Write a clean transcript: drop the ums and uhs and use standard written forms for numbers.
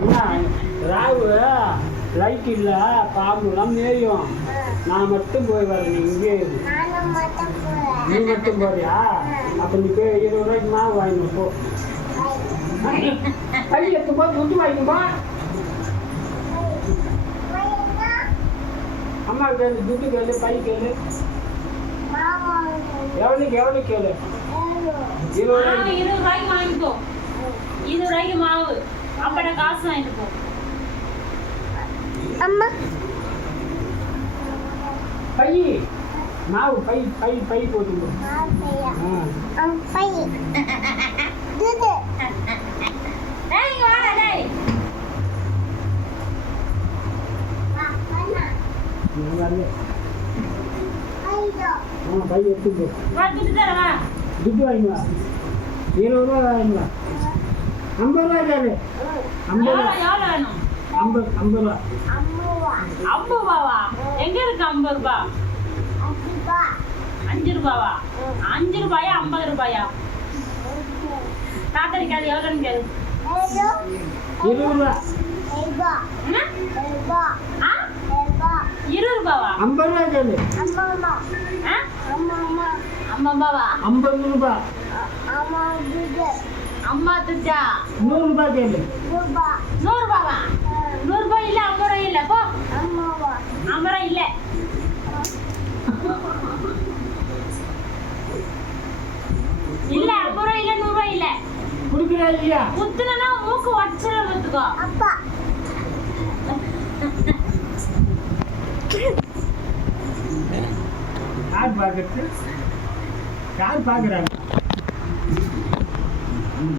என்ன ராவு லைட் இல்லை பாம்புலாம் மேயும். நான் மட்டும் போய் வரேன். நீ இங்கே இரு. நீ மட்டும் போறியா? அப்போ நீ போய் 20 ரூபாய்க்கு மாவு வாங்கினு போ. கை எடுத்து போய் துட்டு வாங்கிப்பா. அம்மா கேளு, துட்டு கேளு, பை கேளு. எவ்வளோ கேளு? 20 ரூபாய்க்கு வாங்கிக்கோ. 20 ரூபாய்க்கு மாவு. அப்பட காசு வாங்கிட்டு போ. அம்மா பை மாவு பை பை பை போட்டுக்கோ. பை இது டேய் வாடா டேய். பை எடுத்துக்கோ. வா துட்டு தரவா. துட்டு வாங்கிவா. 20 ரூபா வாங்கிவா. 50 ரூபா கேளு. 50 ரூபா. எவ்வளோ வேணும்? 50 ரூபா. 50 ரூபாவா? எங்க இருக்கு 50 ரூபா? 5 ரூபாவா? 5 ரூபாயா 50 ரூபாயா? தாத்தரிக்கு அது எவ்வளோன்னு கேளு. 20 ரூபா. 20 ரூபாவா? 50 ரூபா கேளு. 50 ரூபாவா? 50 ரூபா. அம்மா துட்டா 100 ரூபா கேளு. 100 ரூபாவா? 100 ரூபாய் இல்ல, 50 ரூபாய் இல்ல. போ. 50 ரூபாய் இல்ல. இல்ல 50 ரூபாய் இல்ல, 100 ரூபாய் இல்ல. குடுக்குறா இல்லையா? குத்துனா மூக்கு உடச்சிட வந்துக்கோ. அப்பா யார் பார்க்கறது? யார் பார்க்குறாங்க?